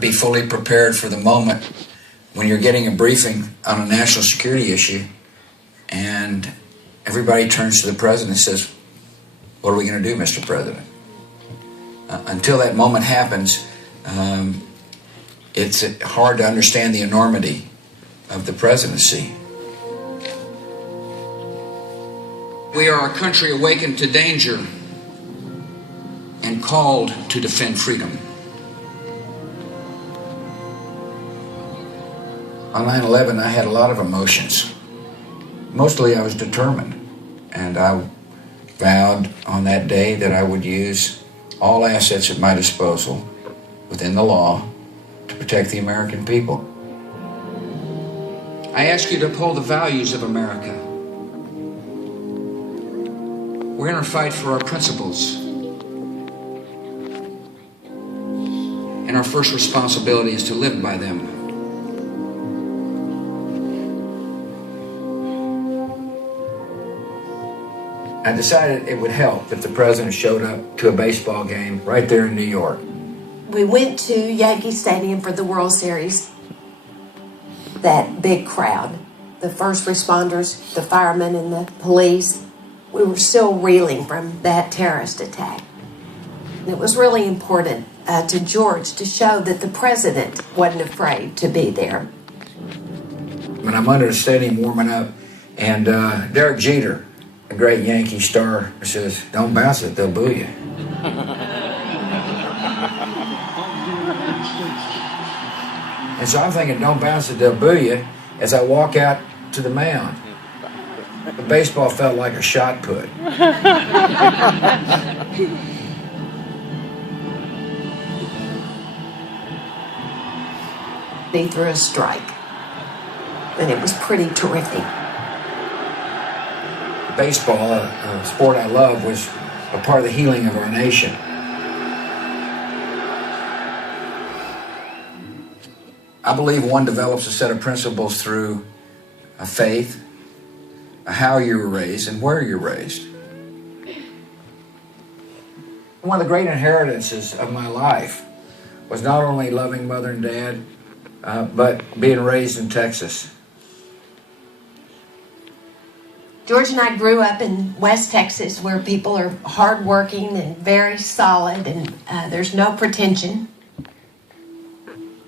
be fully prepared for the moment when you're getting a briefing on a national security issue and everybody turns to the president and says, "What are we going to do, Mr. President?" Until that moment happens, it's hard to understand the enormity of the presidency. We are a country awakened to danger and called to defend freedom. On 9/11, I had a lot of emotions. Mostly I was determined, and I vowed on that day that I would use all assets at my disposal within the law to protect the American people. I ask you to uphold the values of America. We're going to fight for our principles. And our first responsibility is to live by them. I decided it would help if the president showed up to a baseball game right there in New York. We went to Yankee Stadium for the World Series. That big crowd, the first responders, the firemen and the police, we were still reeling from that terrorist attack. And it was really important to George to show that the president wasn't afraid to be there. When I'm under the stadium warming up, and Derek Jeter, a great Yankee star, says, "Don't bounce it, they'll boo you." And so I'm thinking, "Don't bounce it, they'll boo you," as I walk out to the mound. The baseball felt like a shot put. He threw a strike, and it was pretty terrific. Baseball, a sport I love, was a part of the healing of our nation. I believe one develops a set of principles through a faith, how you were raised, and where you're raised. One of the great inheritances of my life was not only loving mother and dad, but being raised in Texas. George and I grew up in West Texas, where people are hardworking and very solid, and there's no pretension.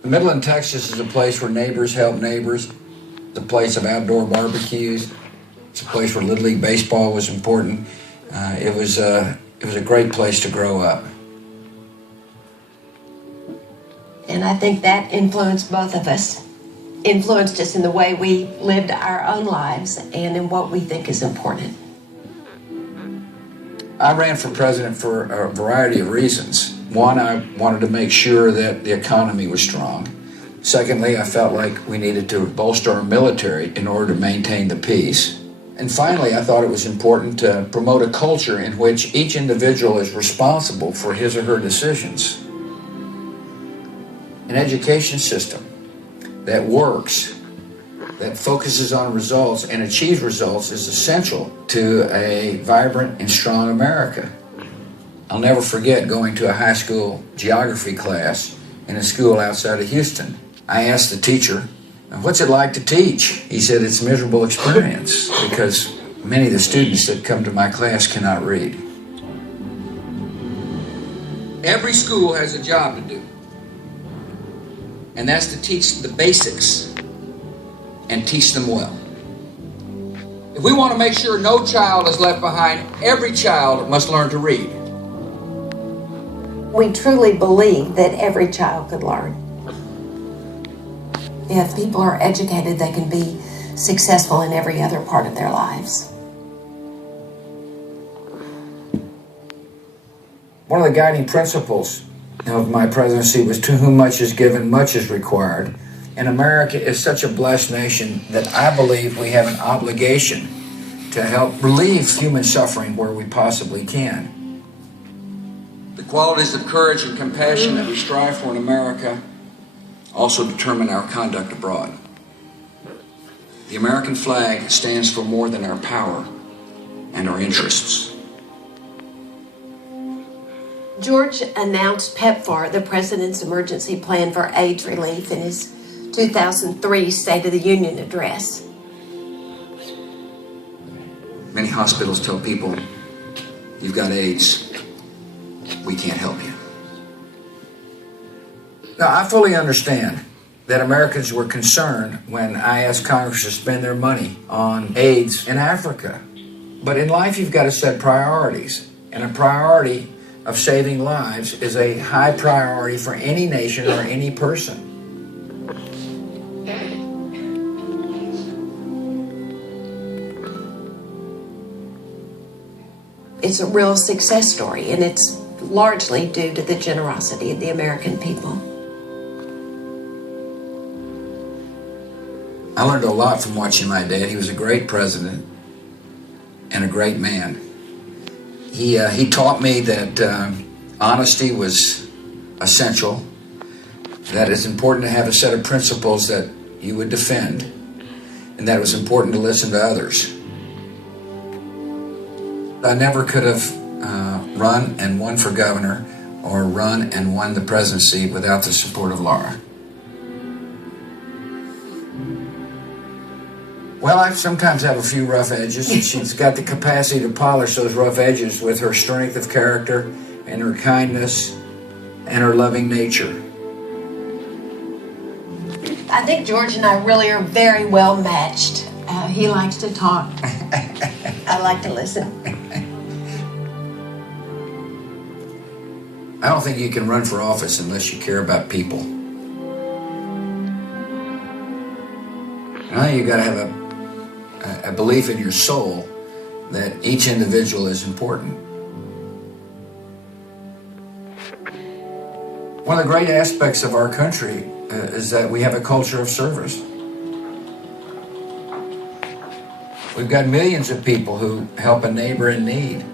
Midland, Texas is a place where neighbors help neighbors. It's a place of outdoor barbecues. It's a place where Little League baseball was important. It was a great place to grow up. And I think that influenced both of us. Influenced us in the way we lived our own lives and in what we think is important. I ran for president for a variety of reasons. One, I wanted to make sure that the economy was strong. Secondly, I felt like we needed to bolster our military in order to maintain the peace. And finally, I thought it was important to promote a culture in which each individual is responsible for his or her decisions. An education system that works, that focuses on results and achieves results is essential to a vibrant and strong America. I'll never forget going to a high school geography class in a school outside of Houston. I asked the teacher, "What's it like to teach?" He said, "It's a miserable experience because many of the students that come to my class cannot read." Every school has a job to do, and that's to teach the basics and teach them well. If we want to make sure no child is left behind, every child must learn to read. We truly believe that every child could learn. If people are educated, they can be successful in every other part of their lives. One of the guiding principles of my presidency was, to whom much is given, much is required. And America is such a blessed nation that I believe we have an obligation to help relieve human suffering where we possibly can. The qualities of courage and compassion that we strive for in America also determine our conduct abroad. The American flag stands for more than our power and our interests. George announced PEPFAR, the President's Emergency Plan for AIDS Relief, in his 2003 State of the Union address. Many hospitals tell people, you've got AIDS, we can't help you. Now, I fully understand that Americans were concerned when I asked Congress to spend their money on AIDS in Africa. But in life, you've got to set priorities. And a priority of saving lives is a high priority for any nation or any person. It's a real success story, and it's largely due to the generosity of the American people. I learned a lot from watching my dad. He was a great president and a great man. He taught me that honesty was essential, that it's important to have a set of principles that you would defend, and that it was important to listen to others. I never could have run and won for governor or run and won the presidency without the support of Laura. Well, I sometimes have a few rough edges, and she's got the capacity to polish those rough edges with her strength of character and her kindness and her loving nature. I think George and I really are very well matched. He likes to talk. I like to listen. I don't think you can run for office unless you care about people. I think you've got to have a belief in your soul that each individual is important. One of the great aspects of our country is that we have a culture of service. We've got millions of people who help a neighbor in need.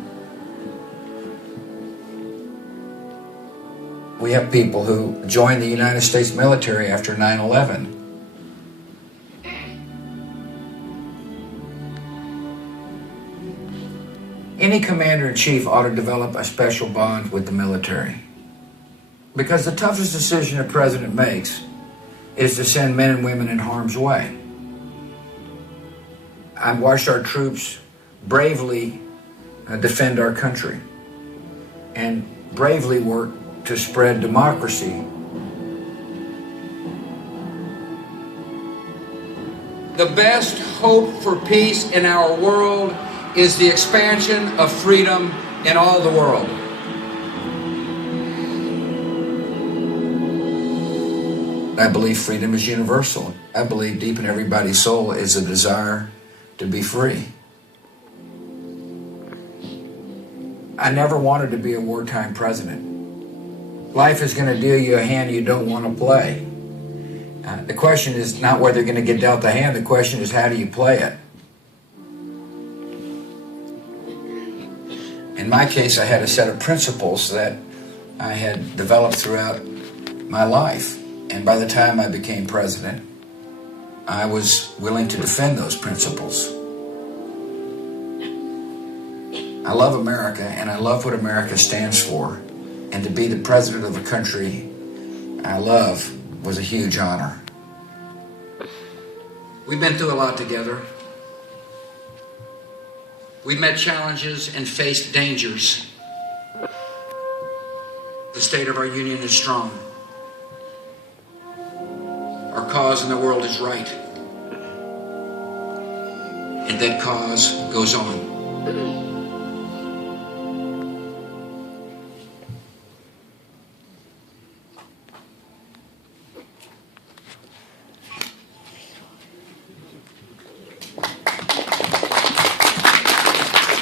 We have people who joined the United States military after 9/11. Any commander-in-chief ought to develop a special bond with the military. Because the toughest decision a president makes is to send men and women in harm's way. I've watched our troops bravely defend our country and bravely work to spread democracy. The best hope for peace in our world is the expansion of freedom in all the world. I believe freedom is universal. I believe deep in everybody's soul is a desire to be free. I never wanted to be a wartime president. Life is going to deal you a hand you don't want to play. The question is not whether you're going to get dealt the hand. The question is, how do you play it? In my case, I had a set of principles that I had developed throughout my life. And by the time I became president, I was willing to defend those principles. I love America, and I love what America stands for. And to be the president of a country I love was a huge honor. We've been through a lot together. We've met challenges and faced dangers. The state of our union is strong. Our cause in the world is right. And that cause goes on.